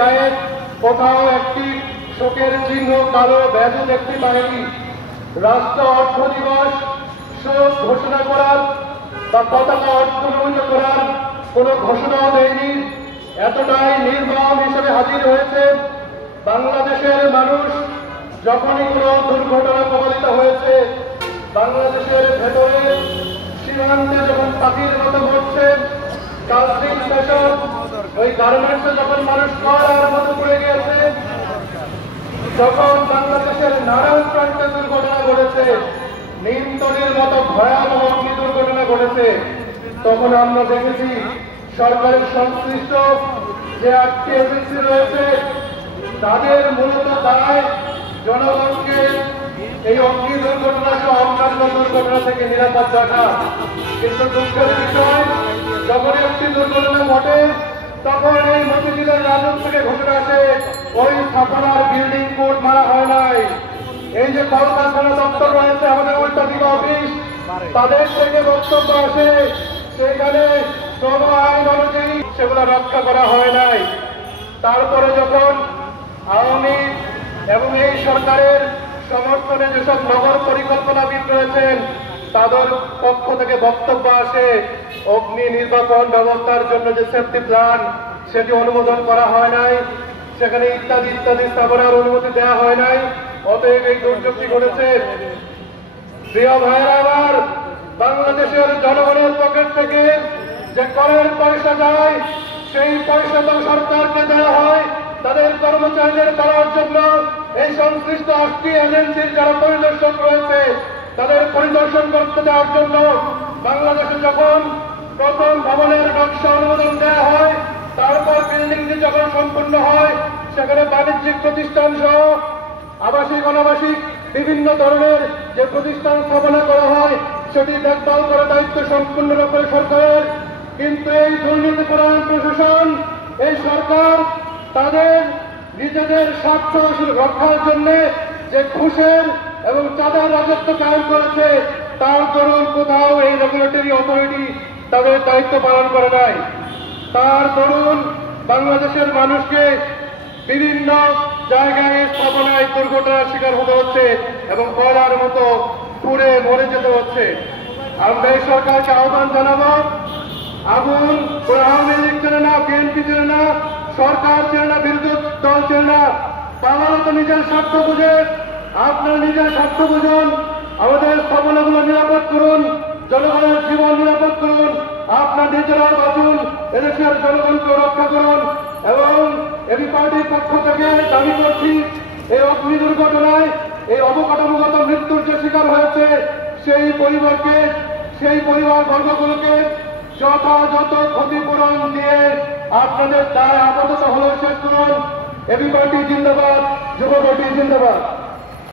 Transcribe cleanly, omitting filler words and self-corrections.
গায়ে কোথাও একটি শোকের চিহ্ন কালো ব্যাজ দেখতে পাইনি। রাষ্ট্র অর্থ দিবস শোক ঘোষণা করার বা পতাকা অর্থনমিত করার কোন ঘোষণাও দেয়নি। এতটাই নির্মম হিসেবে হাজির হয়েছে। বাংলাদেশের মানুষ যখনই কোনো দুর্ঘটনা কবলিত হয়েছে, বাংলাদেশের ভেতরে সীমান্তে যখন পাখির মতো মরছে, কালচিন ফ্যাশন ওই গার্মেন্টসে যখন মানুষ করার মতো পড়ে গিয়েছে, যখন বাংলাদেশের নানান প্রান্তে দুর্ঘটনা ঘটেছে, নিমতলির মতো ভয়াবহ অগ্নি দুর্ঘটনা ঘটেছে, তখন আমরা দেখেছি সরকারের সংশ্লিষ্ট যে 8টি এজেন্সি রয়েছে তাদের মূলত দায় জনগণকে এই অগ্নি দুর্ঘটনা সহ অন্যান্য দুর্ঘটনা থেকে নিরাপদ রাখা। কিন্তু দুঃখের বিষয়, যখন একটি দুর্ঘটনা ঘটে তখন এই মতিঝিলের রাজক থেকে ঘটনা আসে ওই স্থাপনার বিল্ডিং কোড মারা হয় নাই। এই যে কলকারখানা দপ্তর রয়েছে আমাদের উল্টা দিবা অফিস, তাদের থেকে বক্তব্য আসে সেখানে শ্রম আইন অনুযায়ী সেগুলো রক্ষা করা হয় নাই। তারপরে যখন আওয়ামী এবং এই সরকারের সমর্থনে যেসব নগর পরিকল্পনাবিদ রয়েছেন তাদের পক্ষ থেকে বক্তব্য আসে অগ্নি নির্বাপন ব্যবস্থার জন্য যে সেফটি প্ল্যান সেটি অনুমোদন করা হয় নাই, সেখানে ইত্যাদি ইত্যাদি স্থাপনার অনুমতি দেওয়া হয় নাই, অতএব এই দুর্যোগটি ঘটেছে। প্রিয় ভাইয়েরা আমার, বাংলাদেশের জনগণের পকেট থেকে যে করের পয়সা যায় সেই পয়সা তো সরকারকে দেওয়া হয় তাদের কর্মচারীদের করার জন্য। এই সংশ্লিষ্ট 8টি এজেন্সির যারা পরিদর্শক রয়েছে তাদের পরিদর্শন করতে দেওয়ার জন্য বাংলাদেশে যখন প্রথম ভবনের নকশা অনুমোদন দেওয়া হয়, তারপর বিল্ডিংটি যখন সম্পূর্ণ হয় সেখানে বাণিজ্যিক প্রতিষ্ঠান সহ আবাসিক অনাবাসিক বিভিন্ন ধরনের যে প্রতিষ্ঠান স্থাপনা করা হয় সেটি দেখভাল করার দায়িত্ব সম্পূর্ণরূপে সরকারের। কিন্তু এই দুর্নীতিপরায়ণ প্রশাসন, এই সরকার তাদের নিজেদের স্বার্থ রক্ষার জন্য যে ঘুষের এবং চাঁদার রাজত্ব কায়েম করেছে তার দরুন কোথাও এই রেগুলেটরি অথরিটি তাদের দায়িত্ব পালন করে নাই। তার দরুন বাংলাদেশের মানুষকে বিভিন্ন জায়গায় স্থাপনায় দুর্ঘটনার শিকার হতে হচ্ছে এবং কয়লার মতো পুড়ে মরে যেতে হচ্ছে। আমরা এই সরকারকে আহ্বান জানাবো, আগুন আওয়ামী লীগ চেনে না, বিএনপি চেনে না, সরকার চেনে না, বিরোধী দল চেনে না, তারা তো নিজের স্বার্থ বুঝে। আপনারা নিজের স্বার্থ বুঝুন, আমাদের স্থাপনাগুলো নিরাপদ করুন, জনগণের জীবন নিরাপদ করুন, আপনার নিজেরাও বাঁচুন, এদেশের জনগণকে রক্ষা করুন। এবং এবি পার্টির পক্ষ থেকে দাবি করছি, এই অগ্নি দুর্ঘটনায় এই অবকাঠামোগত মৃত্যুর যে শিকার হয়েছে সেই পরিবারকে, সেই পরিবার বর্গগুলোকে যথাযথ ক্ষতিপূরণ দিয়ে আপনাদের দায় আপাতত হলেও শেষ করুন। এবি পার্টি জিন্দাবাদ, যুব পার্টি জিন্দাবাদ।